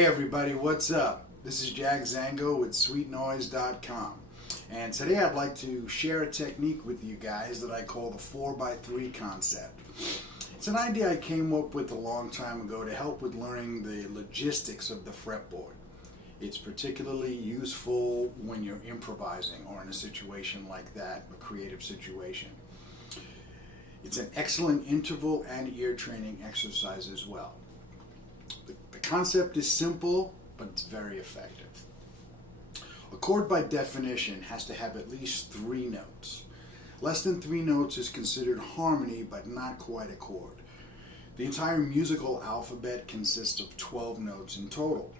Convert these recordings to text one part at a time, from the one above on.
Hey everybody, what's up? This is Zango with SweetNoize.com, and today I'd like to share a technique with you guys that I call the 4x3 concept. It's an idea I came up with a long time ago to help with learning the logistics of the fretboard. It's particularly useful when you're improvising or in a situation like that, a creative situation. It's an excellent interval and ear training exercise as well. The concept is simple, but it's very effective. A chord by definition has to have at least 3 notes. Less than 3 notes is considered harmony, but not quite a chord. The entire musical alphabet consists of 12 notes in total.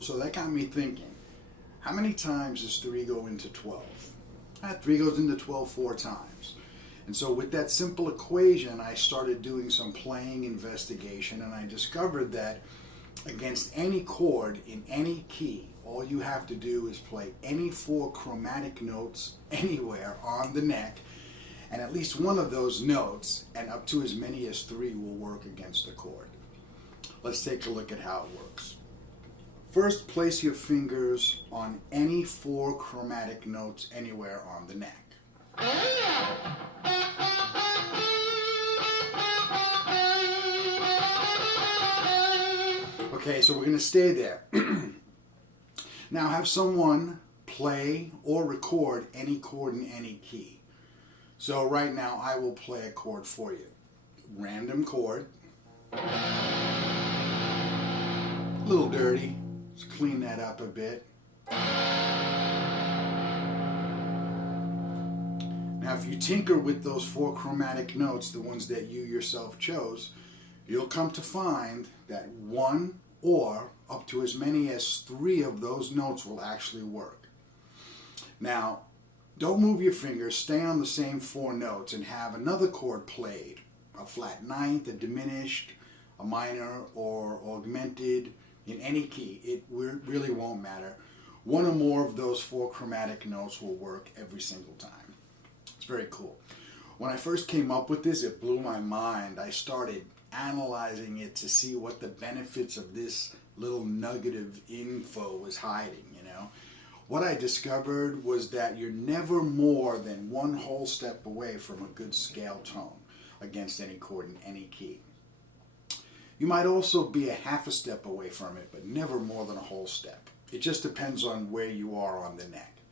So that got me thinking, how many times does 3 go into 12? 3 goes into 12 4 times. And so with that simple equation, I started doing some playing investigation, and I discovered that against any chord in any key, all you have to do is play any 4 chromatic notes anywhere on the neck, and at least one of those notes, and up to as many as 3, will work against the chord. Let's take a look at how it works. First, place your fingers on any 4 chromatic notes anywhere on the neck. Okay, so we're going to stay there. Now have someone play or record any chord in any key. So right now I will play a chord for you. Random chord. A little dirty. Let's clean that up a bit. Now if you tinker with those 4 chromatic notes, the ones that you yourself chose, you'll come to find that 1 or up to as many as 3 of those notes will actually work. Now, don't move your fingers, stay on the same 4 notes and have another chord played, a flat ninth, a diminished, a minor, or augmented in any key. It really won't matter. 1 or more of those 4 chromatic notes will work every single time. It's very cool. When I first came up with this, it blew my mind. I started analyzing it to see what the benefits of this little nugget of info was hiding, What I discovered was that you're never more than 1 whole step away from a good scale tone against any chord in any key. You might also be a half a step away from it, but never more than a whole step. It just depends on where you are on the neck.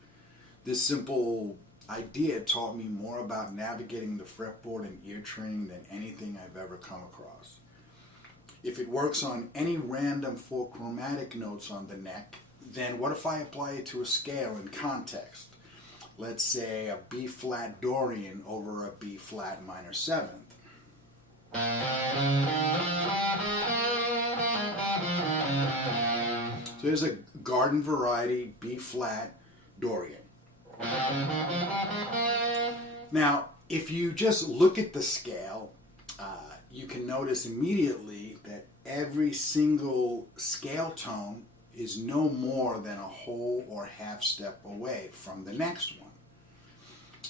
This simple idea taught me more about navigating the fretboard and ear training than anything I've ever come across. If it works on any random 4 chromatic notes on the neck, then what if I apply it to a scale in context? Let's say a B flat Dorian over a B flat minor 7th. So here's a garden variety B flat Dorian. Now, if you just look at the scale, you can notice immediately that every single scale tone is no more than a whole or half step away from the next one.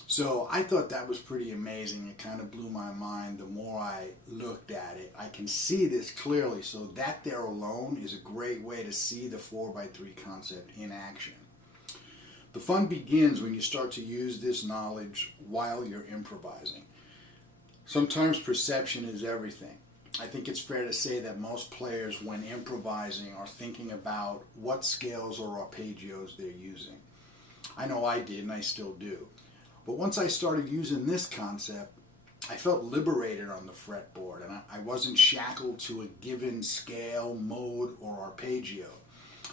So I thought that was pretty amazing. It kind of blew my mind the more I looked at it. I can see this clearly, so that there alone is a great way to see the 4x3 concept in action. The fun begins when you start to use this knowledge while you're improvising. Sometimes perception is everything. I think it's fair to say that most players, when improvising, are thinking about what scales or arpeggios they're using. I know I did, and I still do. But once I started using this concept, I felt liberated on the fretboard, and I wasn't shackled to a given scale, mode, or arpeggio.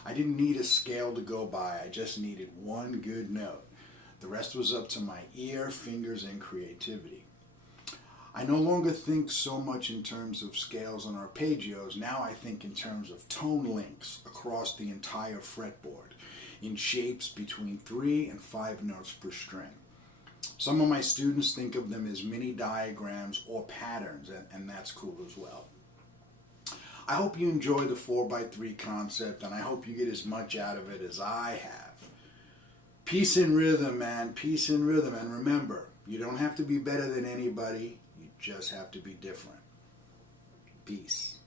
I didn't need a scale to go by, I just needed 1 good note. The rest was up to my ear, fingers, and creativity. I no longer think so much in terms of scales and arpeggios. Now I think in terms of tone links across the entire fretboard, in shapes between 3 and 5 notes per string. Some of my students think of them as mini diagrams or patterns, and that's cool as well. I hope you enjoy the 4x3 concept, and I hope you get as much out of it as I have. Peace and rhythm, man. Peace and rhythm. And remember, you don't have to be better than anybody. You just have to be different. Peace.